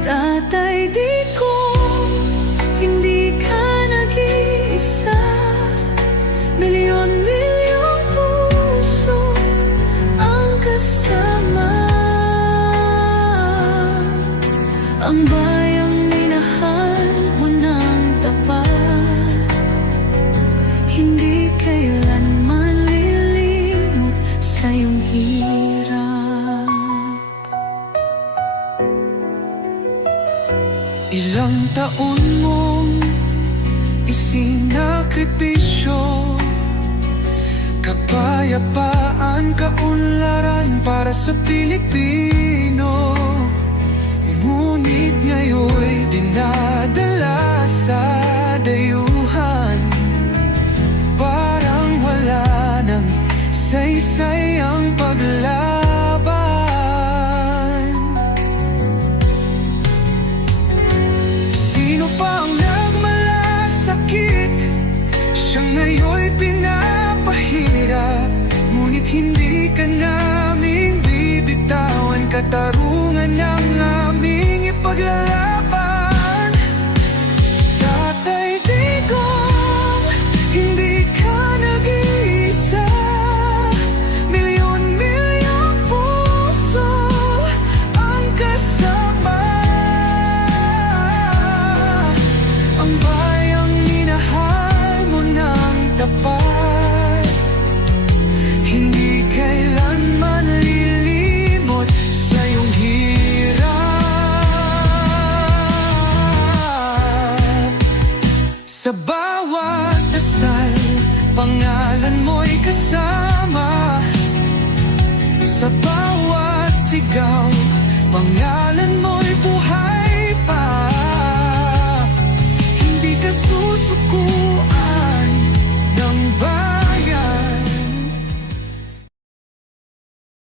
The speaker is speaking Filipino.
Tatay, di ko hindi ka nag-iisa. Milyon-milyong puso ang kasama. Ang bayang minahal mo ng tapat, hindi kailanman lilimot sa iyong hirap. Ilang taon mong isinakripisyo, kapayapaan, kaunlaran para sa Pilipino. Ngunit ngayon'y dinadala sa dayuhan, parang wala nang saysay ang paglaban. Sino pa ang nagmalasakit? Siya ngayon'y pinapahirap, ngunit hindi ka naming bibitawan. Katarungan ng aming ipaglalaban. Tatay Digong, hindi ka nag-iisa. Milyon-milyong puso ang kasama. Ang bayang minahal mo ng tapat, hindi kailanman lilimot sa iyong hirap. Sa bawat dasal, pangalan mo'y kasama. Sa bawat sigaw, pangalan mo'y buhay pa. Hindi ka susuko